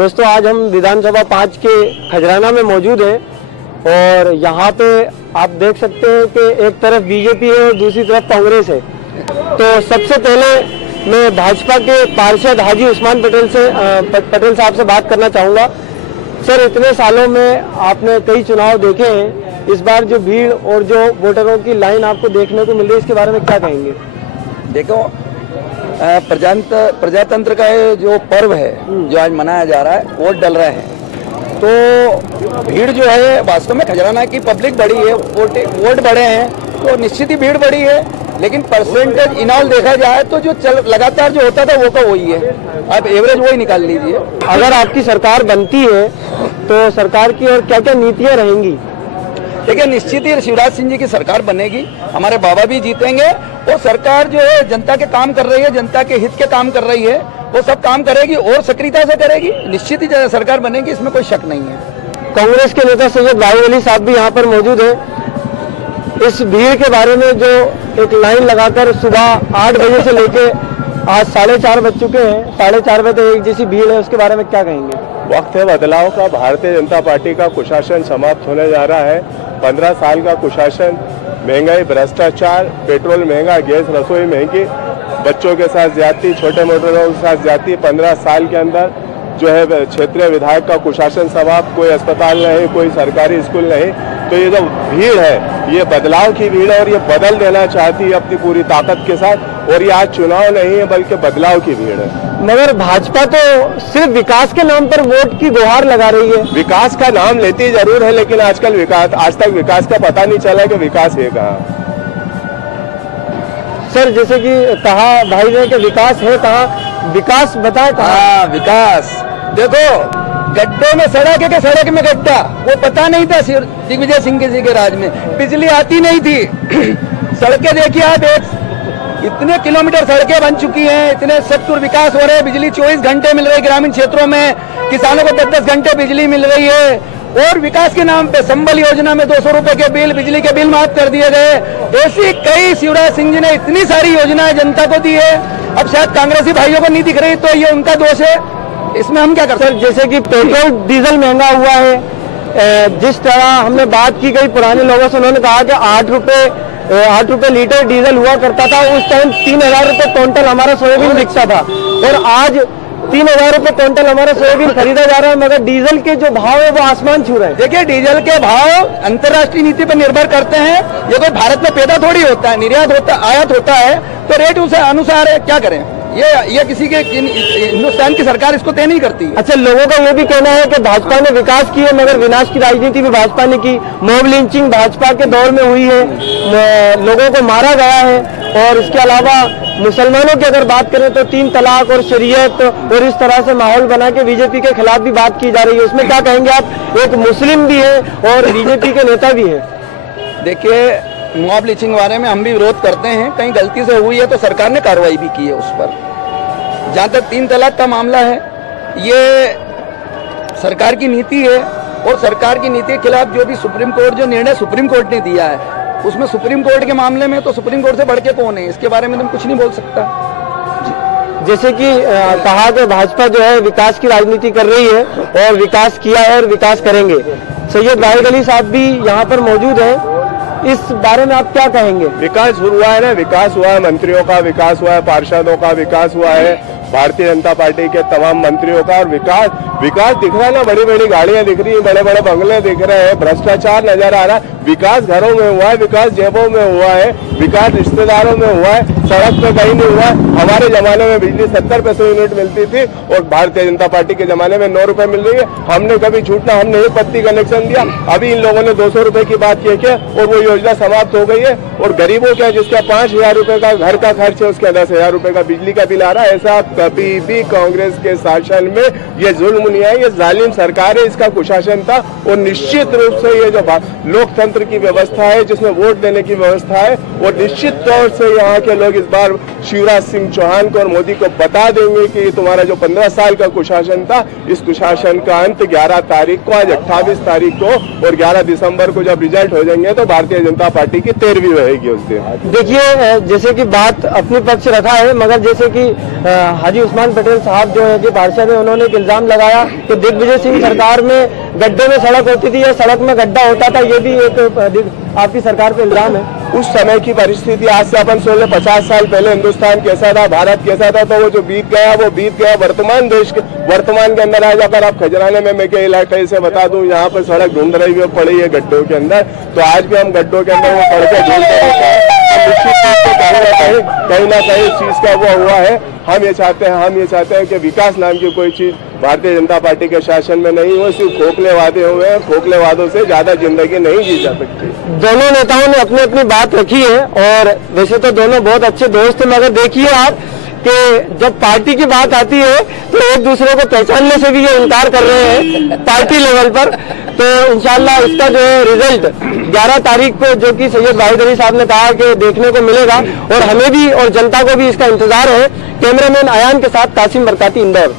दोस्तों आज हम विधानसभा 5 के खजराना में मौजूद हैं और यहाँ पे आप देख सकते हैं कि एक तरफ बीजेपी है और दूसरी तरफ कांग्रेस है। तो सबसे पहले मैं भाजपा के पार्षद हाजी उस्मान पटेल साहब से बात करना चाहूँगा। सर, इतने सालों में आपने कई चुनाव देखे हैं, इस बार जो भीड़ और जो वोटरों की लाइन आपको देखने को मिल रही है, इसके बारे में क्या कहेंगे? देखो, प्रजातंत्र का ये जो पर्व है जो आज मनाया जा रहा है, वोट डल रहे हैं, तो भीड़ जो है वास्तव में खजराना की पब्लिक बड़ी है, वोट बड़े हैं तो निश्चित ही भीड़ बड़ी है, लेकिन परसेंटेज इनऑल देखा जाए तो जो लगातार जो होता था वो का वही है। आप एवरेज वही निकाल लीजिए। अगर आपकी सरकार बनती है तो सरकार की और क्या क्या नीतियाँ रहेंगी? देखिए, निश्चित ही शिवराज सिंह जी की सरकार बनेगी, हमारे बाबा भी जीतेंगे और सरकार जो है जनता के काम कर रही है, जनता के हित के काम कर रही है, वो सब काम करेगी और सक्रियता से करेगी। निश्चित ही सरकार बनेगी, इसमें कोई शक नहीं है। कांग्रेस के नेता सैयद भाई अली साहब भी यहाँ पर मौजूद है। इस भीड़ के बारे में जो एक लाइन लगाकर सुबह 8 बजे से लेके आज 4:30 बज चुके हैं, 4:30 बजे एक जैसी भीड़ है, उसके बारे में क्या कहेंगे? वक्त है बदलाव का। भारतीय जनता पार्टी का कुशासन समाप्त होने जा रहा है। 15 साल का कुशासन, महंगाई, भ्रष्टाचार, पेट्रोल महंगा, गैस रसोई महंगी, बच्चों के साथ ज्यादती, छोटे मोटे लोगों के साथ ज्यादती, 15 साल के अंदर जो है क्षेत्रीय विधायक का कुशासन समाप्त, कोई अस्पताल नहीं, कोई सरकारी स्कूल नहीं। तो ये जो भीड़ है ये बदलाव की भीड़ है और ये बदल देना चाहती है अपनी पूरी ताकत के साथ, और ये आज चुनाव नहीं है बल्कि बदलाव की भीड़ है। मगर भाजपा तो सिर्फ विकास के नाम पर वोट की गुहार लगा रही है। विकास का नाम लेती जरूर है, लेकिन आजकल आज तक विकास का पता नहीं चला कि विकास है कहाँ। सर, जैसे कि कहा भाई ने कि विकास है कहाँ, विकास बताए कहाँ? विकास देखो, गड्ढे में सड़क है कि सड़क में गड्ढा, वो पता नहीं था दिग्विजय सिंह जी के राज में। बिजली आती नहीं थी। सड़कें देखिए आप, इतने किलोमीटर सड़कें बन चुकी हैं, इतने सत्तर विकास हो रहे हैं, बिजली 24 घंटे मिल रही है ग्रामीण क्षेत्रों में, किसानों को 10-10 घंटे बिजली मिल रही है। और विकास के नाम पे संबल योजना में 200 रुपए के बिल, बिजली के बिल माफ कर दिए गए। ऐसी कई शिवराज सिंह जी ने इतनी सारी योजनाएं जनता को दी है। अब शायद कांग्रेसी भाइयों को नहीं दिख रही तो ये उनका दोष है, इसमें हम क्या कर सकते हैं? जैसे कि पेट्रोल डीजल महंगा हुआ है, जिस तरह हमने बात की गई पुराने लोगों से, उन्होंने कहा कि 8 रुपए लीटर डीजल हुआ करता था, उस टाइम 3000 रुपए क्विंटल हमारा सोयाबीन बिकता था, और आज 3000 रुपए क्विंटल हमारा सोयाबीन खरीदा जा रहा है, मगर डीजल के जो भाव है वो आसमान छू रहे हैं। देखिए, डीजल के भाव अंतर्राष्ट्रीय नीति पर निर्भर करते हैं, ये कोई भारत में पैदा थोड़ी होता है, निर्यात होता, आयात होता है, तो रेट उस अनुसार है। क्या करें, ये किसी के हिंदुस्तान की सरकार इसको तय नहीं करती। अच्छा, लोगों का ये भी कहना है कि भाजपा ने विकास की है मगर विनाश की राजनीति भी भाजपा ने की। मॉब लिंचिंग भाजपा के दौर में हुई है, लोगों को मारा गया है, और इसके अलावा मुसलमानों की अगर बात करें तो 3 तलाक और शरीयत और इस तरह से माहौल बना के बीजेपी के खिलाफ भी बात की जा रही है। उसमें क्या कहेंगे आप? एक मुस्लिम भी है और बीजेपी के नेता भी है। देखिए, मॉब लिंचिंग बारे में हम भी विरोध करते हैं, कहीं गलती से हुई है तो सरकार ने कार्रवाई भी की है उस पर। जहां तक 3 तलाक का मामला है, ये सरकार की नीति है, और सरकार की नीति के खिलाफ जो भी सुप्रीम कोर्ट जो निर्णय सुप्रीम कोर्ट ने दिया है, उसमें सुप्रीम कोर्ट के मामले में तो सुप्रीम कोर्ट से बढ़ के कौन है, इसके बारे में तुम कुछ नहीं बोल सकता। जैसे कि कहा कि भाजपा जो है विकास की राजनीति कर रही है और विकास किया है और विकास करेंगे। सैयद भाई अली साहब भी यहाँ पर मौजूद है, इस बारे में आप क्या कहेंगे? विकास हुआ है ना, विकास हुआ है, मंत्रियों का विकास हुआ है, पार्षदों का विकास हुआ है, भारतीय जनता पार्टी के तमाम मंत्रियों का, और विकास दिख रहा है ना, बड़ी बड़ी गाड़ियां दिख रही है, बड़े बड़े बंगले दिख रहे हैं, भ्रष्टाचार नजर आ रहा है। विकास घरों में हुआ है, विकास जेबों में हुआ है, विकास रिश्तेदारों में हुआ है, सड़क पे कहीं नहीं हुआ है। हमारे जमाने में बिजली 70 पैसे यूनिट मिलती थी और भारतीय जनता पार्टी के जमाने में 9 रुपए मिल रही है। हमने कभी छूटना, हमने एक पत्ती कनेक्शन दिया, अभी इन लोगों ने 200 रुपए की बात की है और वो योजना समाप्त हो गई है। और गरीबों क्या, जिसका 5000 रुपए का घर का खर्च है, उसका 10,000 रुपए का बिजली का बिल आ रहा है। ऐसा कभी भी कांग्रेस के शासन में ये जुल्म नहीं है, ये जालिम सरकार है, इसका कुशासन था। और निश्चित रूप से ये जो लोकतंत्र की व्यवस्था है, जिसमें वोट देने की व्यवस्था है, वो निश्चित तौर से यहाँ के लोग इस बार शिवराज सिंह चौहान को और मोदी को बता देंगे कि तुम्हारा जो 15 साल का कुशासन था, इस कुशासन का अंत 11 तारीख को, आज 28 तारीख को और 11 दिसंबर को जब रिजल्ट हो जाएंगे तो भारतीय जनता पार्टी की 13वीं रहेगी उस दिन। देखिए, जैसे कि बात अपने पक्ष रखा है, मगर जैसे कि हाजी उस्मान पटेल साहब जो है कि पार्षद है, उन्होंने एक इल्जाम लगाया कि दिग्विजय सिंह सरकार में गड्ढे में सड़क होती थी या सड़क में गड्ढा होता था। ये भी एक आपकी सरकार पे इल्जाम है। उस समय की परिस्थिति आज से अपन सोच ले 50 साल पहले हिंदुस्तान कैसा था, भारत कैसा था, तो वो जो बीत गया वो बीत गया। वर्तमान के अंदर आज अगर आप खजराने में मैं के इलाके से बता दूं, यहाँ पर सड़क ढूंढ रही है, पड़ी है गड्ढों के अंदर, तो आज भी हम गड्ढों के अंदर वो पड़ के ढूंढते रहते हैं। कहीं ना कहीं इस चीज का वो हुआ है। हम ये चाहते हैं कि विकास नाम की कोई चीज भारतीय जनता पार्टी के शासन में नहीं हो, सिर्फ खोखले वादे हुए हैं। खोखले वादों से ज्यादा जिंदगी नहीं जी जा सकती। दोनों नेताओं ने अपनी अपनी बात रखी है और वैसे तो दोनों बहुत अच्छे दोस्त हैं, मगर देखिए आप कि जब पार्टी की बात आती है तो एक दूसरे को पहचानने से भी ये इनकार कर रहे हैं पार्टी लेवल पर। तो इंशाल्लाह इसका जो है रिजल्ट 11 तारीख को, जो कि सैयद वाहिद अली साहब ने कहा कि देखने को मिलेगा, और हमें भी और जनता को भी इसका इंतजार है। कैमरामैन आयान के साथ कासिम बरकाती, इंदौर।